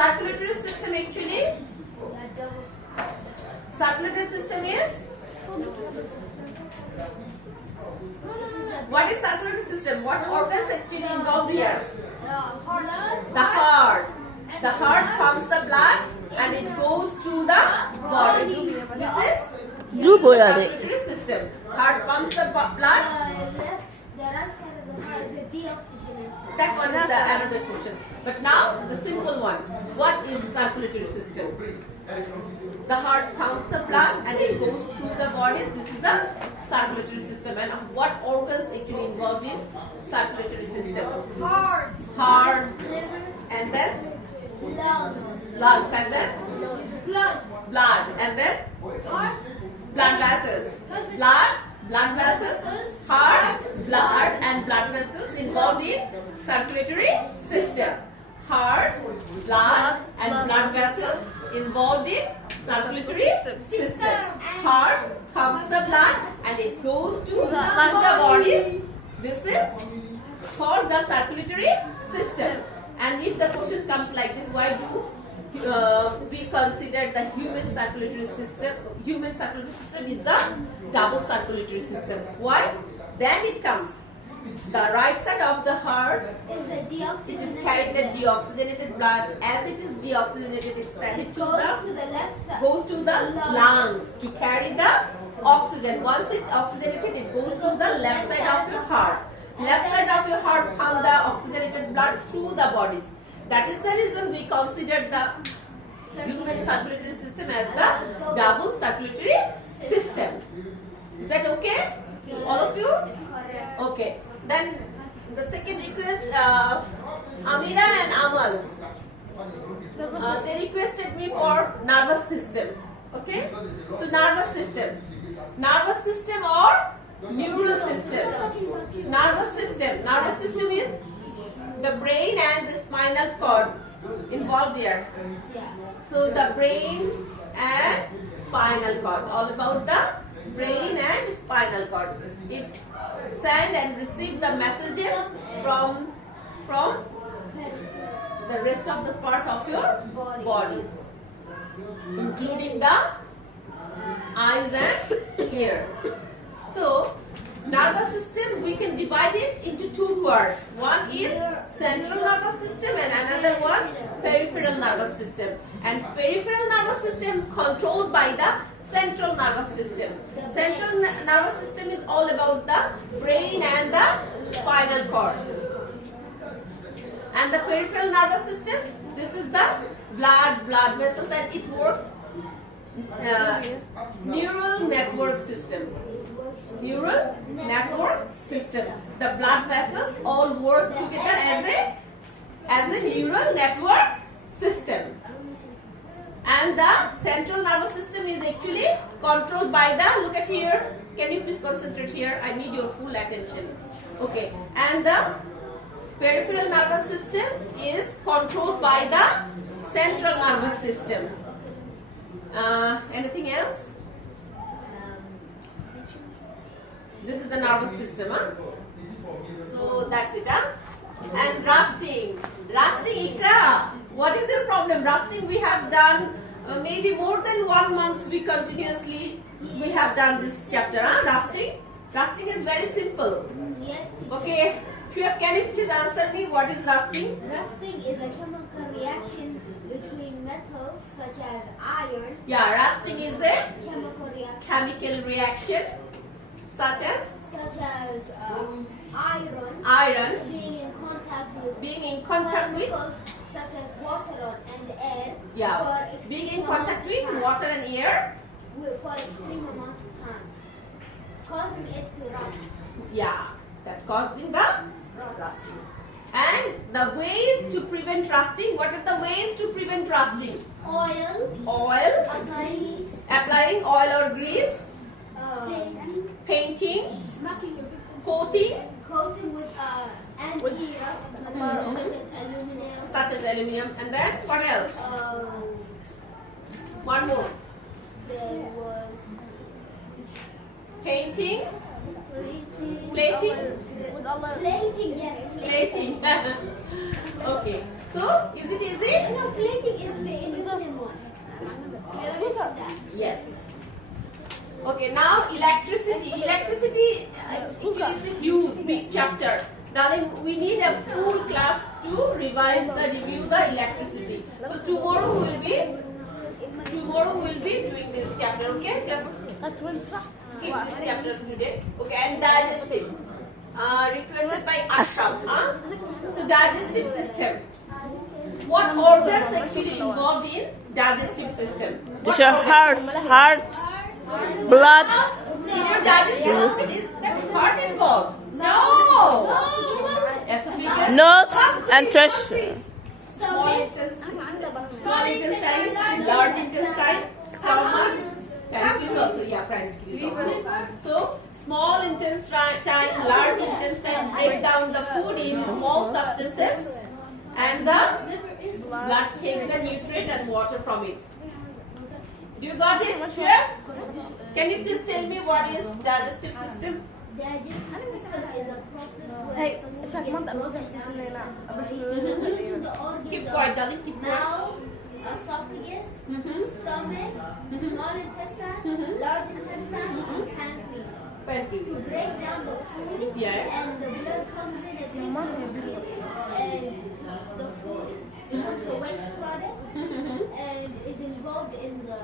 Circulatory system actually, circulatory system is, what is circulatory system? What organs actually involved here? The heart. The heart pumps the blood and it goes through the body. This is circulatory system. Heart pumps the blood. That one is the another question. But now the simple one. What is circulatory system? The heart pumps the blood and it goes through the bodies. This is the circulatory system. And what organs actually involved in circulatory system? Heart. And then lungs. And then blood. And then blood vessels. Blood vessels, heart, blood and blood vessels involved in circulatory system. Heart, blood and blood vessels involved in circulatory system. Heart pumps the blood and it goes to the bodies. This is called the circulatory system. And if the question comes like this, why do we consider the human circulatory system? Human circulatory system is the double circulatory system. Why? Then it comes. The right side of the heart, it is carrying the deoxygenated blood. As it is deoxygenated, it goes to the lungs to carry the oxygen. Once it oxygenated, it goes to the left side of your heart. Left side of your heart pump the oxygenated blood through the bodies. That is the reason we consider the human circulatory system as the double circulatory system. Is that okay? All of you? Okay. Then the second request, Amira and Amal. They requested me for nervous system. Okay? So nervous system or neural system. Nervous system is the brain and the spinal cord involved here. So the brain and spinal cord, all about the brain and spinal cord. It send and receive the messages from the rest of the part of your bodies, including the eyes and ears. So nervous system, we can divide it into two parts. One is central nervous system and another one peripheral nervous system. And peripheral nervous system controlled by the central nervous system. Central nervous system is all about the brain and the spinal cord. And the peripheral nervous system, this is the blood vessels, and it works neural network system. Neural network system. The blood vessels all work together as a neural network system. And the central nervous system is actually controlled by the, look at here, can you please concentrate here? I need your full attention. Okay. And the peripheral nervous system is controlled by the central nervous system. Anything else? This is the nervous system. Huh? So that's it. Huh? And rusting, Ikra. What is your problem? Rusting we have done maybe more than 1 month. We have done this chapter. Huh? Rusting is very simple. Yes. Okay. Shweb, can you please answer me what is rusting? Rusting is a chemical reaction between metals such as iron. Yeah, rusting is a Chemical reaction such as iron being in contact with chemicals such as water and air. yeah, being in contact with water and air. For extreme amounts of time, causing it to rust. Yeah, that causing the rusting. And the ways to prevent rusting. What are the ways to prevent rusting? Oil, grease, applying oil or grease, painting, coating with anti-rust materials such as aluminium, and then what else? One more. There was Painting, plating, plating. yes. Okay. So is it easy? No, plating about that. Yes. Okay, now electricity. Electricity is a huge, big chapter. Darling, we need a full class to revise review the electricity. So tomorrow we'll be doing this chapter. Okay, just skip this chapter today. Okay, and digestive. Requested by Ashraf. So digestive system. What organs actually involved in digestive system? It's your heart, blood. See, your digestive system is that heart involved? No. Esophagus. Nose and chest. Small intestine, large intestine, stomach, pancreas also. Yeah, pancreas also. So small intestine, large intestine break down the food in small substances, and the blood takes the nutrient and water from it. Do you got it? Sure? Can you please tell me what is digestive system? Digestive system is a process Hey, where check food the gets using the organs Keep of quiet, darling. Keep quiet. mouth, esophagus, stomach, small intestine, Mhm. large intestine, and pancreas. Pancreas. To break down the food, Yes. and the blood comes in and takes and the food becomes a waste product and is involved in the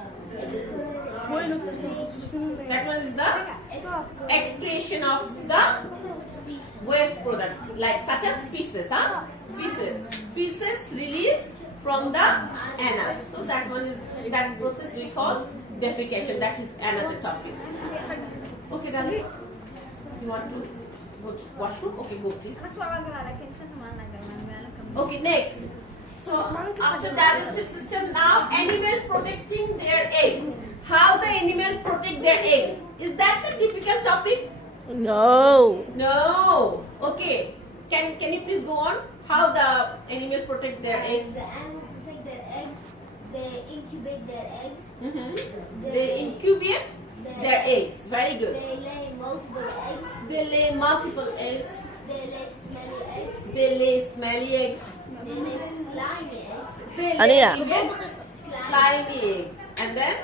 That one is the excretion of the waste product, like such as feces, feces released from the anus. So that one is that process we call defecation. That is another topic. Okay, darling. You want to go to washroom? Okay, go please. Okay, next. So after digestive system, now animal protecting their eggs. How the animal protect their eggs? Is that the difficult topics? No. No. Okay. Can you please go on? How the animal protect their eggs? The animals protect their eggs. They incubate their eggs. They incubate their eggs. Very good. They lay multiple eggs. They lay multiple eggs. They lay smelly eggs. They lay smelly eggs. They lay slimy eggs. They lay Ania. even slimy eggs. And then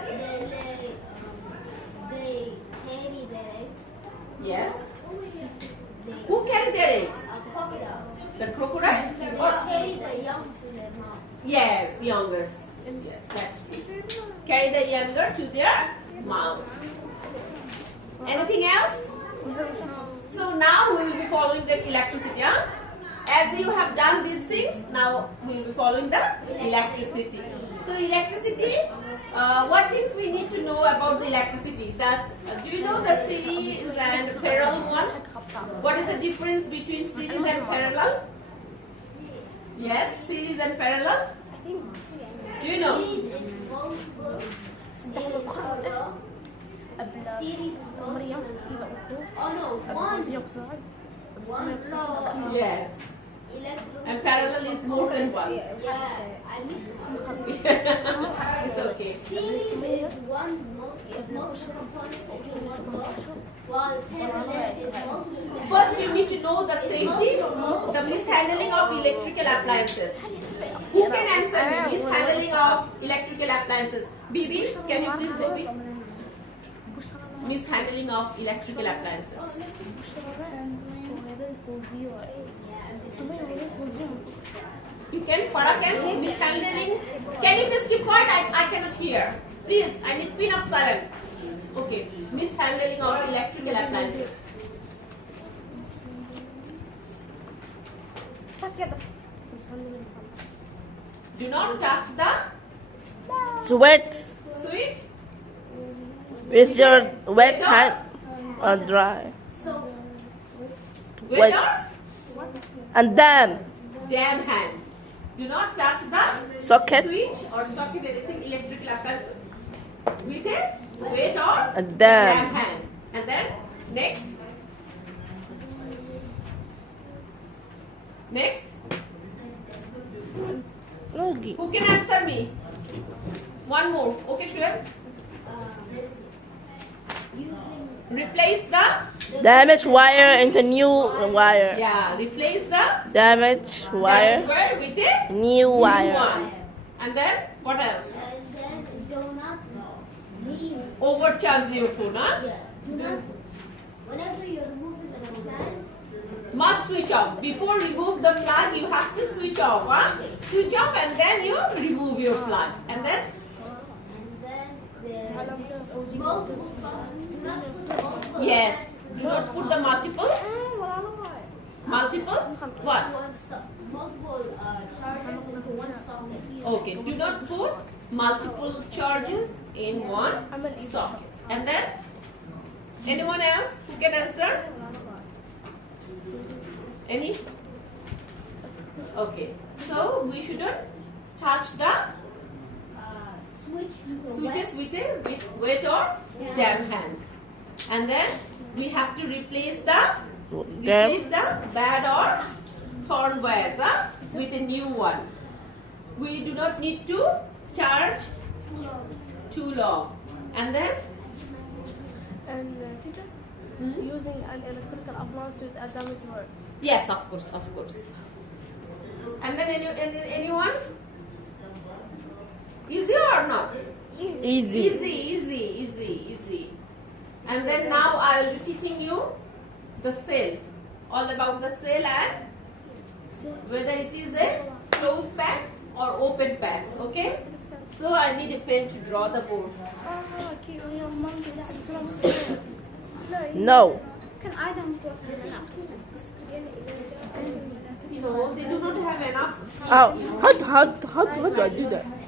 They carry their eggs. yes. They Who carries their eggs? a crocodile. The crocodile? They Or carry their young in their mouth. yes, youngers. Yes, that's true. Carry the younger to their mouth. Anything else? So now we will be following the electricity. As you have done these things, now we will be following the electricity. So electricity, what things we need to know about the electricity? Do you know the series and parallel one? What is the difference between series and parallel? Yes, series and parallel. Do you know? Series is multiple in parallel. Series is multiple. Oh no, one blow. Yes. Electrical. And parallel is more than one. Yeah, I missed it. It's okay. Series is multiple components into one block, while parallel is multiple. First, you need to know the safety, the mishandling of electrical appliances. Who can answer me? Mishandling of electrical appliances. Bibi, can you please go? Mishandling of electrical appliances. You can, Farah, can mishandling. Can you please keep quiet? I cannot hear. Please, I need pin of silence. Okay, mishandling of electrical appliances. Do not touch the Sweat switch. with your wet hand or dry. So, With Wet. your And then damn hand. Do not touch the socket switch or socket, anything electrical appliances with a wet or and then damn hand. And then next. Next. Logi. Who can answer me? One more. Okay, sure. using Replace the Damaged wire into new wire. replace the Damaged wire, with a new wire. one. And then what else? and then do not leave. Overcharge your phone, huh? Yeah. Do not. Whenever you're removing the plans, Must switch off. Before remove the plug, you have to switch off, huh? Switch off and then you remove your plug. And then the multiple sockets. Do not put the multiple. yes, do not put the multiple. Multiple? What? Multiple chargers into one socket. Okay, do not put multiple charges in one socket. And then, anyone else who can answer? Any? Okay, so we shouldn't touch the Switch with a switches wet. with a wet or damp hand. And then we have to replace the bad or torn wires with a new one. We do not need to charge too long. And then And teacher, using an electrical appliance with a damaged wire. yes, of course. And then anyone? Easy or not? Easy. Easy. And then now I will be teaching you the cell, all about the cell and whether it is a closed pack or open pack. Okay? So I need a pen to draw the board. Okay, your mom can say No. Can I don't So they do not have enough. Oh, how do I do that?